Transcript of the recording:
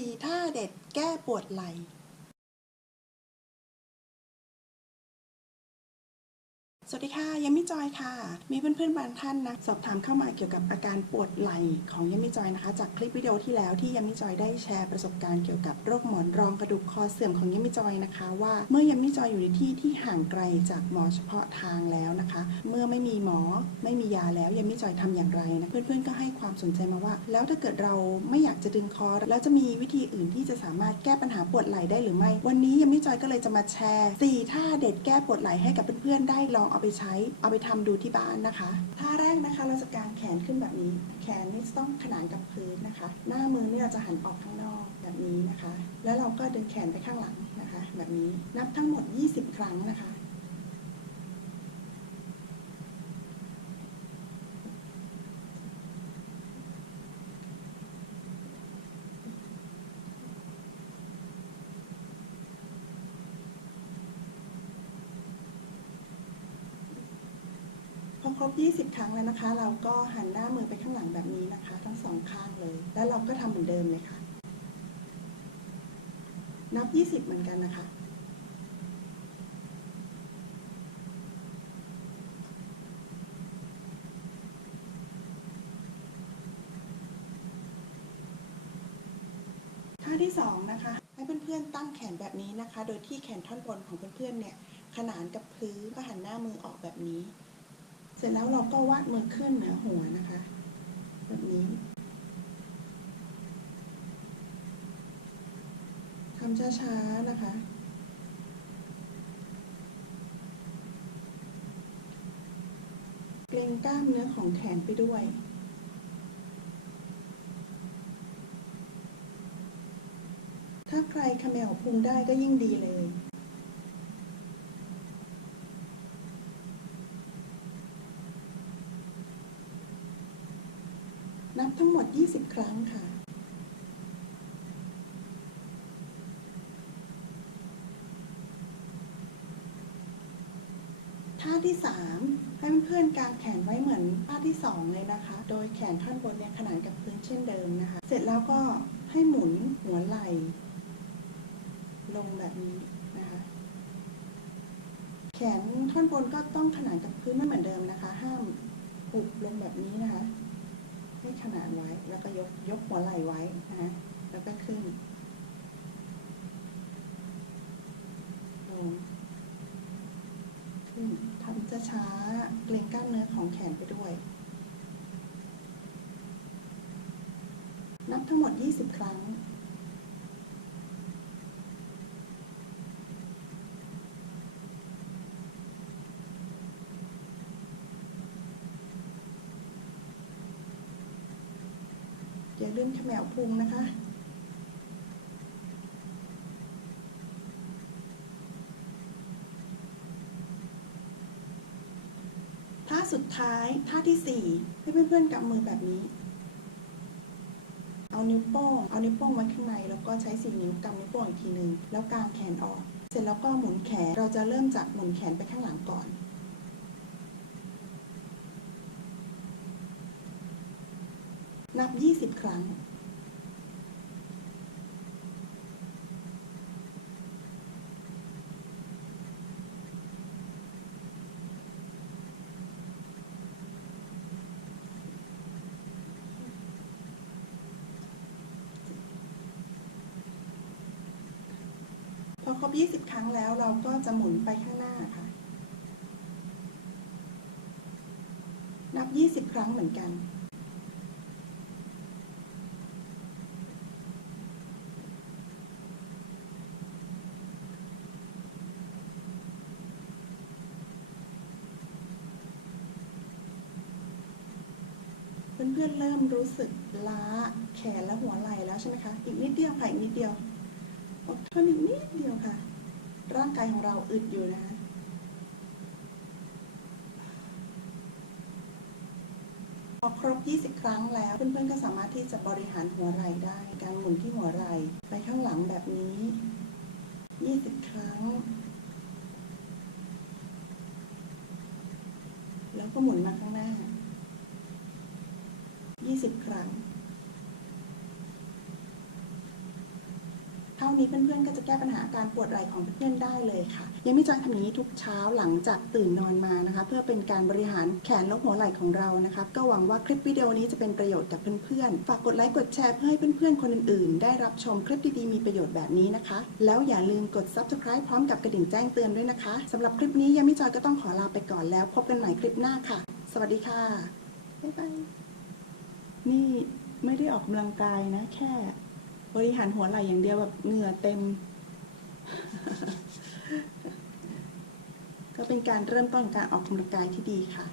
4 ท่าเด็ดแก้ปวดไหล่ สวัสดีค่ะยามิจอยค่ะ มีเพื่อนๆบางท่านนะสอบถามเข้ามาเกี่ยวกับอาการปวดไหล่ของยามิจอยนะคะ จากคลิปวิดีโอที่แล้วที่ยามิจอยได้แชร์ประสบการณ์เกี่ยวกับโรคหมอนรองกระดูกคอเสื่อมของยามิจอยนะคะ ว่าเมื่อยามิจอยอยู่ในที่ที่ห่างไกลจากหมอเฉพาะทางแล้วนะคะ เมื่อไม่มีหมอไม่มียาแล้วยามิจอยทำอย่างไรนะเพื่อนๆก็ให้ความสนใจมาว่า แล้วถ้าเกิดเราไม่อยากจะดึงคอแล้วจะมีวิธีอื่นที่จะสามารถแก้ปัญหาปวดไหล่ได้หรือไม่ วันนี้ยามิจอยก็เลยจะมาแชร์4ท่าเด็ดแก้ปวดไหล่ให้กับเพื่อนๆได้ลองเอาไปใช้เอาไปทำดูที่บ้านนะคะท่าแรกนะคะเราจะกางแขนขึ้นแบบนี้ แขนนี่ต้องขนานกับพื้นนะคะ หน้ามือนี่เราจะหันออกข้างนอกแบบนี้นะคะ แล้วเราก็ดึงแขนไปข้างหลังนะคะ แบบนี้นับทั้งหมด 20 ครั้งนะคะ พอค รบ 20 ครั้งแล้วนะคะ เราก็หันหน้ามือไปข้างหลังแบบนี้นะคะ ทั้งสองข้างเลย แล้วเราก็ทำเหมือนเดิมเลยค่ะ นับ 20 เหมือนกันนะคะ ท่าที่สองนะคะ ให้เพื่อนๆตั้งแขนแบบนี้นะคะ โดยที่แขนท่อนบนของเพื่อนๆเนี่ย ขนานกับพื้นก็หันหน้ามือออกแบบนี้ สร็จแล้วเราก็วาดมือขึ้นเหนือหัวนะคะ แบบนี้ทำช้าๆนะคะเกรงกล้ามเนื้อของแขนไปด้วยถ้าใครเขมวพุงได้ก็ยิ่งดีเลย นับทั้งหมด 20 ครั้งค่ะท่าที่ 3 ให้เพื่อนๆกางแขนไว้เหมือนท่าที่ 2 เลยนะคะ โดยแขนท่อนบนเนี่ยขนานกับพื้นเช่นเดิมนะคะ เสร็จแล้วก็ให้หมุนหัวไหล่ลงแบบนี้นะคะ แขนท่อนบนก็ต้องขนานกับพื้นไม่เหมือนเดิมนะคะห้ามหุบลงแบบนี้นะคะ ให้ขนานไว้ แล้วก็ ยกหัวไหล่ไว้นะคะแล้วก็ขึ้นลงขึ้นทำช้าๆเกรงกล้ามเนื้อของแขนไปด้วย นับทั้งหมด 20 ครั้ง อย่าลืมเขมวพุงนะคะ ท่าสุดท้ายท่าที่ 4 ให้เพื่อนๆกำมือแบบนี้ เอานิ้วโป้ง เอานิ้วโป้งไว้ข้างใน แล้วก็ใช้สี่นิ้วกำนิ้วโป้งอีกทีหนึ่งแล้วกางแขนออก เสร็จแล้วก็หมุนแขน เราจะเริ่มจากหมุนแขนไปข้างหลังก่อน นับ20ครั้ง พอครบ 20 ครั้งแล้วเราก็จะหมุนไปข้างหน้าค่ะ นับ 20 ครั้งเหมือนกัน เพื่อนๆเริ่มรู้สึกล้าแขนและหัวไหล่แล้วใช่ไหมคะ อีกนิดเดียวค่ะ อีกนิดเดียวอดทนอีกนิดเดียวค่ะ ร่างกายของเราอึดอยู่นะคะพอครบ 20 ครั้งแล้ว เพื่อนๆ ก็สามารถที่จะบริหารหัวไหล่ได้ การหมุนที่หัวไหล่ไปข้างหลังแบบนี้ 20 ครั้ง แล้วก็หมุนมาข้างหน้า 20 ครั้ง เท่านี้เพื่อนๆ ก็จะแก้ปัญหาการปวดไหล่ของเพื่อนๆ ได้เลยค่ะ ยังไม่จอยทำอย่างนี้ทุกเช้าหลังจากตื่นนอนมานะคะ เพื่อเป็นการบริหารแขนและหัวไหล่ของเรานะคะ ก็หวังว่าคลิปวิดีโอนี้จะเป็นประโยชน์กับเพื่อนๆ ฝากกดไลค์กดแชร์เพื่อให้เพื่อนๆ คนอื่นๆ ได้รับชมคลิปดีๆ มีประโยชน์แบบนี้นะคะ แล้วอย่าลืมกด subscribe พร้อมกับกระดิ่งแจ้งเตือนด้วยนะคะสำหรับคลิปนี้ยังไม่จอยก็ต้องขอลาไปก่อนแล้ว พบกันใหม่คลิปหน้าค่ะ สวัสดีค่ะบ๊ายบาย นี่ไม่ได้ออกกำลังกายนะ แค่ บริหารหัวไหล่อย่างเดียวแบบเหงื่อเต็ม ก็เป็นการเริ่มต้นการออกกำลังกายที่ดีค่ะ